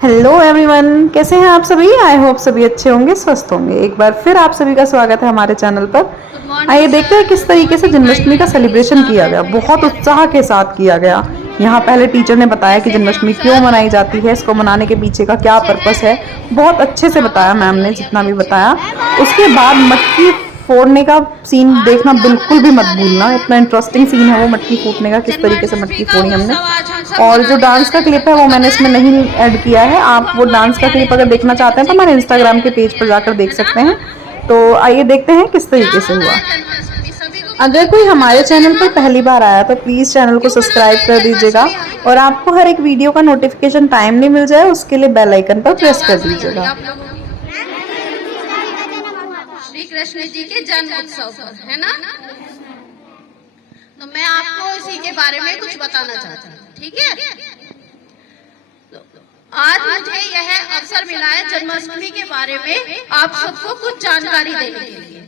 Hello everyone, कैसे हैं आप सभी। आई होप सभी अच्छे होंगे, स्वस्थ होंगे। एक बार फिर आप सभी का स्वागत है हमारे चैनल पर। गुड मॉर्निंग आइए देखते हैं किस सर। गुड तरीके से मॉर्निंग माय जन्माष्टमी का डियर सेलिब्रेशन सुनीता किया गया। एंड बहुत नित्या। उत्साह के साथ किया गया। यहाँ पहले टीचर ने बताया कि कैसे हैं आप जन्माष्टमी क्यों सर? मनाई जाती है, इसको मनाने के पीछे का क्या अच्छे पर्पस है। हैं? बहुत अच्छे से बताया आवाज मैम नहीं आ ने, रही जितना आपकी भी अच्छे बताया। उसके से। बाद मटकी फोड़ने का सीन आज देखना हम क्या बिल्कुल भी बनाने मत जा रहे भूलना। इतना हैं? इंटरेस्टिंग सीन है वो मटकी फूटने का, किस तरीके से जन्माष्टमी मटकी का फोड़ी हमने। उत्सव आज हम सब और जो मनाने जा डांस का रहे हैं। क्लिप है वो सबको मैंने पता इसमें है? नहीं ऐड किया है। आप देखो वो हमारे डांस का प्यारे क्लिप अगर छोटे देखना छोटे चाहते हैं तो बच्चे हमारे कितने प्यारे इंस्टाग्राम के पेज लगते पर हैं, जाकर देख है ना? सकते हैं। तो आइए देखते हैं किस क्या तरीके से होता हुआ। है जन्माष्टमी? सभी को पता अगर है, कोई क्यों हमारे मनाते हैं चैनल पर हम? पहली बार आया तो प्लीज चैनल को क्यों मनाते सब्सक्राइब हैं कर दीजिएगा। जन्माष्टमी हम? और आपको हर एक वीडियो का नोटिफिकेशन टाइम नहीं मिल जाए उसके लिए बेल आइकन पर मुझे प्रेस कर आवाज नहीं आ रही दीजिएगा। आप लोगों की। श्री कृष्ण जी के जन्म उत्सव पर, है ना? तो मैं आपको इसी के बारे में कुछ बताना चाहती हूँ, ठीक है? आज मुझे यह अवसर मिला है जन्माष्टमी के बारे में आप सबको कुछ जानकारी देने के लिए।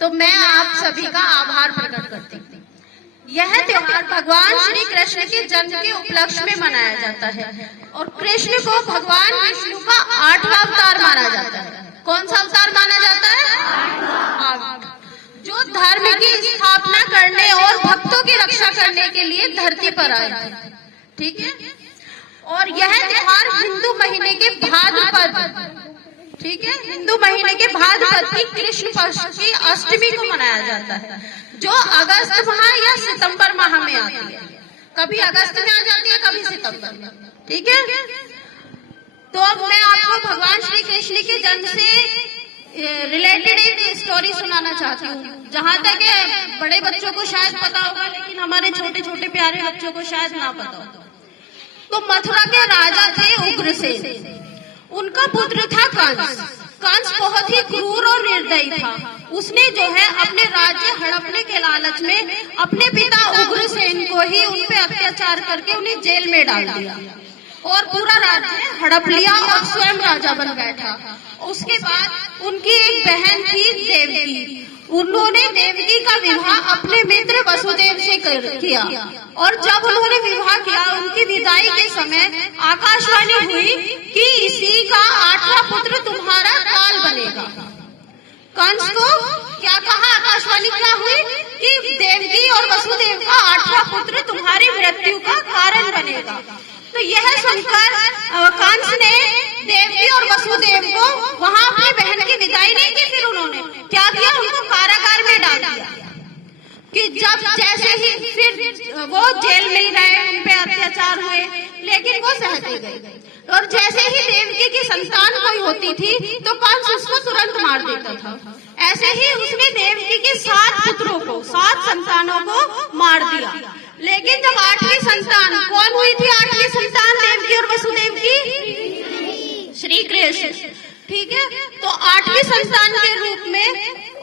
तो मैं आप सभी का आभार प्रकट करती हूँ। यह त्योहार भगवान श्री कृष्ण के जन्म के उपलक्ष्य में मनाया जाता है और कृष्ण को भगवान विष्णु का 8वां अवतार माना जाता है। कौन सा अवतार माना जाता है? 8। जो धर्म की स्थापना करने और भक्तों की रक्षा करने के लिए धरती पर आए थे, ठीक है? और यह त्योहार हिंदू महीने के भाद्रपद, ठीक है, हिंदू महीने के भाद्रपद की कृष्ण पक्ष की अष्टमी को मनाया जाता है, जो अगस्त माह या सितंबर माह में आती है। कभी अगस्त में आ जाती है, कभी सितंबर में, ठीक है? तो अब मैं आपको भगवान श्री कृष्ण के जन्म से रिलेटेड एक स्टोरी सुनाना चाहती हूँ। जहाँ तक है बड़े बच्चों को शायद पता होगा, लेकिन हमारे छोटे छोटे प्यारे बच्चों को शायद ना पता हो। तो मथुरा के राजा थे उग्रसेन। उनका पुत्र था कंस। कंस बहुत ही क्रूर और निर्दयी था। उसने जो है अपने राज्य हड़पने के लालच में अपने पिता उग्रसेन को ही उन पे अत्याचार करके उन्हें जेल में डाल दिया और पूरा राज्य हड़प लिया और स्वयं राजा बन बैठा। उसके बाद उनकी एक बहन थी देवकी। उन्होंने देवकी का विवाह अपने मित्र वसुदेव से किया और जब उन्होंने विवाह किया, उनकी विदाई के समय आकाशवाणी हुई कि इसी का 8वां पुत्र तुम्हारा काल बनेगा। कंस को क्या कहा? आकाशवाणी क्या हुई कि देवकी और वसुदेव का 8वां पुत्र तुम्हारी मृत्यु का कारण बनेगा। तो यह सुनकर कंस ने देवकी और वसुदेव को वहां अपनी बहन की विदाई नहीं की। फिर उन्होंने क्या किया? उनको कारागार में डाल दिया कि जब जैसे ही फिर वो जेल में ही रहे, उन पे अत्याचार हुए, लेकिन वो सहते गए। और जैसे ही देवकी की संतान कोई होती थी तो कंस उसको तुरंत मार देता था। ऐसे ही उसने देवकी के 7 पुत्रों को, 7 संतानों को मार दिया। लेकिन जब 8वीं संतान कौन हुई थी? 8वीं संतान देवकी और वसुदेव की श्री कृष्ण, ठीक है? तो 8वीं संतान के रूप में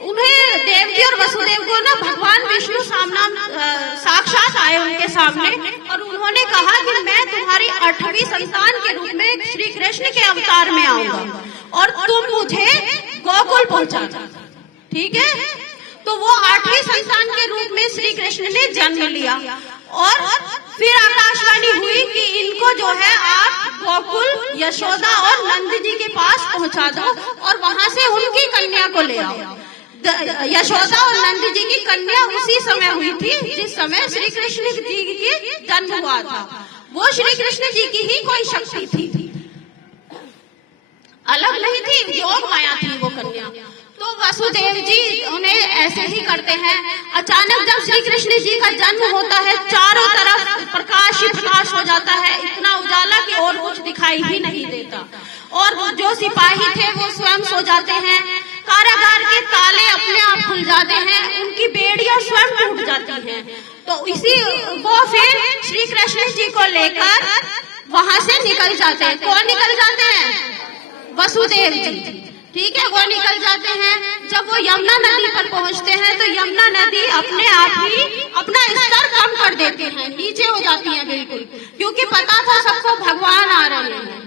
उन्हें देवकी और वसुदेव को ना भगवान विष्णु साक्षात आए उनके सामने और उन्होंने कहा कि मैं तुम्हारी 8वीं संतान के रूप में श्री कृष्ण के अवतार में आऊंगा और तुम मुझे गोकुल पहुंचाना, ठीक है? तो वो 8वीं संतान के रूप में श्री कृष्ण ने जन्म लिया और फिर आकाशवाणी हुई कि इनको जो है आप गोकुल, यशोदा और नंद जी के पास पहुंचा दो और वहां से उनकी कन्या को ले आओ। यशोदा और नंद जी की कन्या उसी समय हुई थी जिस समय श्री कृष्ण जी की जन्म हुआ था। वो श्री कृष्ण जी की ही कोई शक्ति थी, अलग नहीं थी, योग माया थी वो कन्या। तो वसुदेव जी उन्हें ऐसे ही करते हैं। अचानक जब श्री कृष्ण जी का जन्म होता है, चारों तरफ प्रकाश ही प्रकाश हो जाता है, इतना उजाला कि और कुछ दिखाई ही नहीं देता। और जो सिपाही थे वो स्वयं सो जाते हैं, कारागार के ताले अपने आप खुल जाते हैं, उनकी बेड़ियां स्वयं टूट जाती हैं। तो इसी वो फिर श्री कृष्ण जी को लेकर वहां से निकल जाते हैं। कौन निकल जाते हैं? वसुदेव जी, ठीक है? वो निकल जाते हैं। जब वो यमुना नदी पर पहुंचते हैं तो यमुना नदी अपने आप ही अपना स्तर कम कर देते हैं, नीचे हो जाती है बिल्कुल, क्योंकि पता था सबको भगवान आ रहे हैं,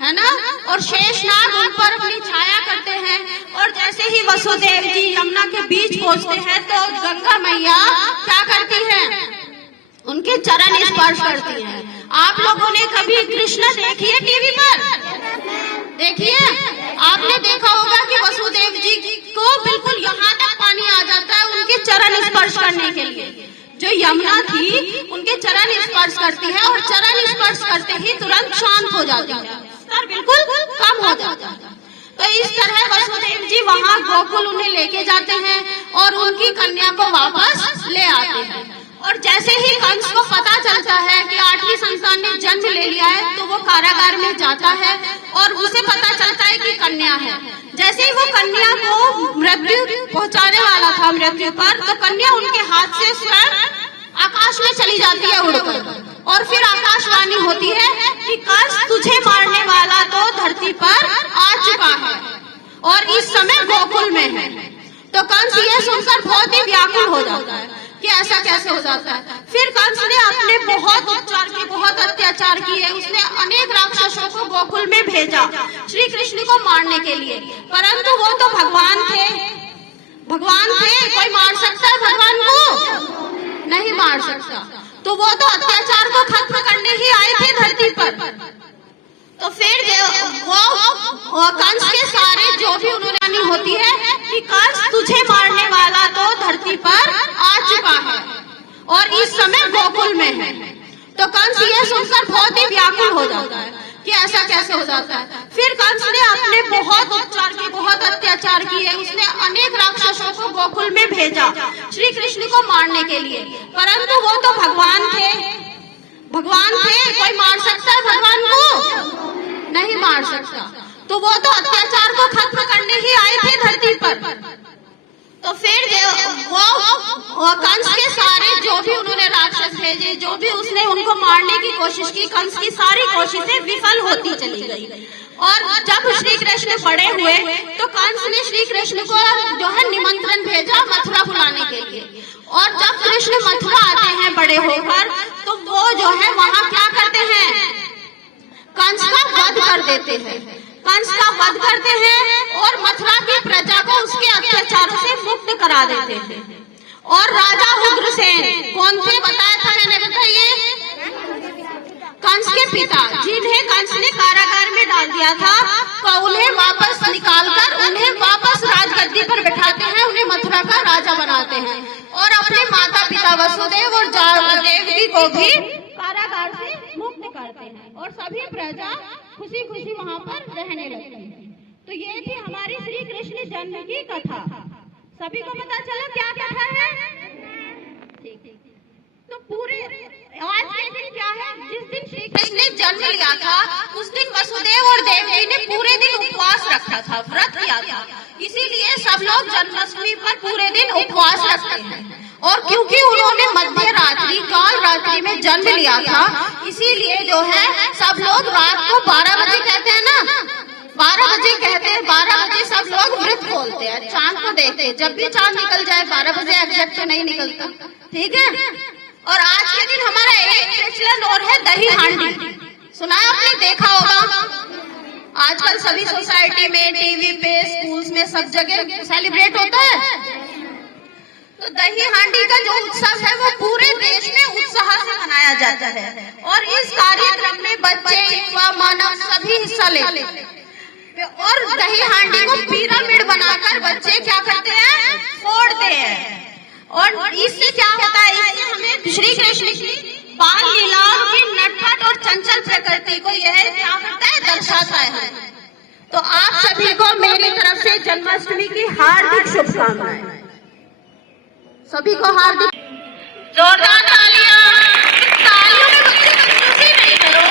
है ना? और शेषनाग उन पर अपनी छाया करते हैं। और जैसे ही वसुदेव जी यमुना के बीच पहुंचते हैं तो गंगा मैया क्या करती है? उनके चरण स्पर्श करती हैं। आप लोगों ने कभी कृष्ण देखी है टीवी पर? यमुना थी उनके चरण स्पर्श करती है और चरण स्पर्श करते ही तुरंत शांत हो जाती है, स्तर बिल्कुल कम हो जाता है। तो इस तरह वसुदेव जी वहाँ गोकुल उन्हें लेके जाते हैं और उनकी कन्या को वापस ले आते हैं। और जैसे ही कंस को पता चलता है कि 8वीं संतान ने जन्म ले लिया है तो वो कारागार में जाता है और उसे पता चलता है कि कन्या है। जैसे ही वो कन्या को मृत्यु पहुंचाने वाला था मृत्यु पर, तो कन्या उनके हाथ से स्वयं आकाश में चली जाती है उड़कर। और फिर आकाशवाणी होती है कि कंस तुझे मारने वाला तो धरती पर आ चुका है और इस समय गोकुल में है। तो कंस ये सुनकर बहुत ही व्याकुल हो जाता है कि ऐसा कैसे हो जाता है। फिर कंस ने अपने बहुत उपचार किए, बहुत अत्याचार किए, उसने अनेक राक्षसों को गोकुल में भेजा श्री कृष्ण को मारने के लिए, परंतु वो तो भगवान थे, कोई मार सकता है भगवान को? नहीं मार सकता। तो वो तो अत्याचार को खत्म करने ही आए थे धरती पर। तो फिर वो कंस के सारे जो भी उन्होंने होती है कि कंस तुझे मारने वाला तो धरती पर आ चुका है और इस समय गोकुल में है। तो कंस ये सुनकर बहुत ही व्याकुल हो जाता है कि ऐसा कैसे हो जाता है। फिर कंस ने अपने बहुत उपचार किए, बहुत अत्याचार किए, उसने अनेक राक्षसों को गोकुल में भेजा श्री कृष्ण को मारने के लिए, परंतु वो तो भगवान थे, कोई मार सकता है भगवान को? नहीं मार सकता। तो वो तो अत्याचार को खत्म करने ही आए थे धरती पर। तो फिर वो कंस के सारे जो भी उन्होंने राक्षस भेजे, जो भी उसने उनको मारने की कोशिश की, कंस की सारी कोशिशें विफल होती चली गई। और जब श्री कृष्ण बड़े हुए तो कंस ने श्री कृष्ण को जो है निमंत्रण भेजा मथुरा बुलाने के लिए। और जब कृष्ण मथुरा आते हैं बड़े होकर तो वो जो है वहाँ क्या करते हैं, कंस का वध कर देते हैं, और मथुरा की प्रजा को उसके अत्याचारों से मुक्त करा देते हैं। और राजा उग्रसेन कौन थे बताया था मैंने, बताइए? कंस के पिता, जिन्हें कंस ने कारागार में डाल दिया था, तो उन्हें वापस निकालकर उन्हें वापस राजगद्दी पर बैठाते हैं, उन्हें मथुरा का राजा बनाते हैं और अपने माता पिता वसुदेव और देवकी को भी कारागार से मुक्त करते हैं और सभी प्रजा खुशी खुशी वहाँ पर रहने लगती है। तो ये थी हमारी श्री कृष्ण जन्म की कथा। सभी को पता चला क्या कथा है? ठीक। तो पूरे आज के दिन क्या है, जिस दिन श्री कृष्ण ने जन्म लिया था उस दिन वसुदेव और देवकी ने पूरे दिन उपवास रखा था, व्रत किया था। इसीलिए सब लोग जन्माष्टमी पर पूरे दिन उपवास रखते हैं। और क्योंकि उन्होंने मध्य रात्रि काल रात्रि में जन्म लिया था, इसीलिए जो है सब लोग रात को 12 बजे कहते हैं ना, 12 बजे कहते हैं, 12 बजे सब लोग व्रत खोलते हैं, चांद को देखते हैं। जब भी चांद निकल जाए 12 बजे एग्जैक्ट तो नहीं निकलता, ठीक है। और आज के दिन हमारा एक प्रचलन और है दही हांडी, सुना आपने, देखा होगा। आजकल सभी सोसाइटी में, टीवी पे, स्कूल्स में, सब जगह सेलिब्रेट होता है। तो दही हांडी का जो उत्सव है वो पूरे देश में उत्साह से मनाया जाता है और इस कार्यक्रम में बच्चे, युवा, मानव सभी हिस्सा लेते हैं। और दही हांडी को पिरामिड बनाकर बच्चे क्या करते हैं, फोड़ते हैं। और इससे क्या होता है, इससे हमें श्री कृष्ण की बाल लीलाओं की नटखट और चंचल प्रकृति को यह क्या करता है, दर्शाता है। तो आप सभी को मेरी तरफ से जन्माष्टमी की हार्दिक शुभकामनाएं। सभी को हार्दिक जोरदार तालियां। तालियों में बच्चे कंजूसी नहीं करो।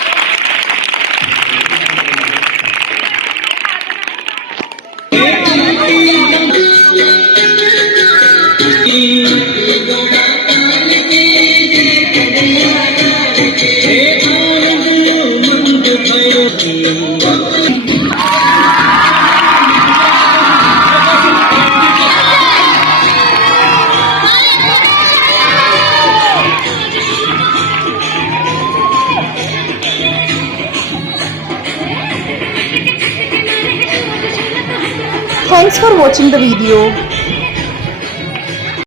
Thanks for watching the video.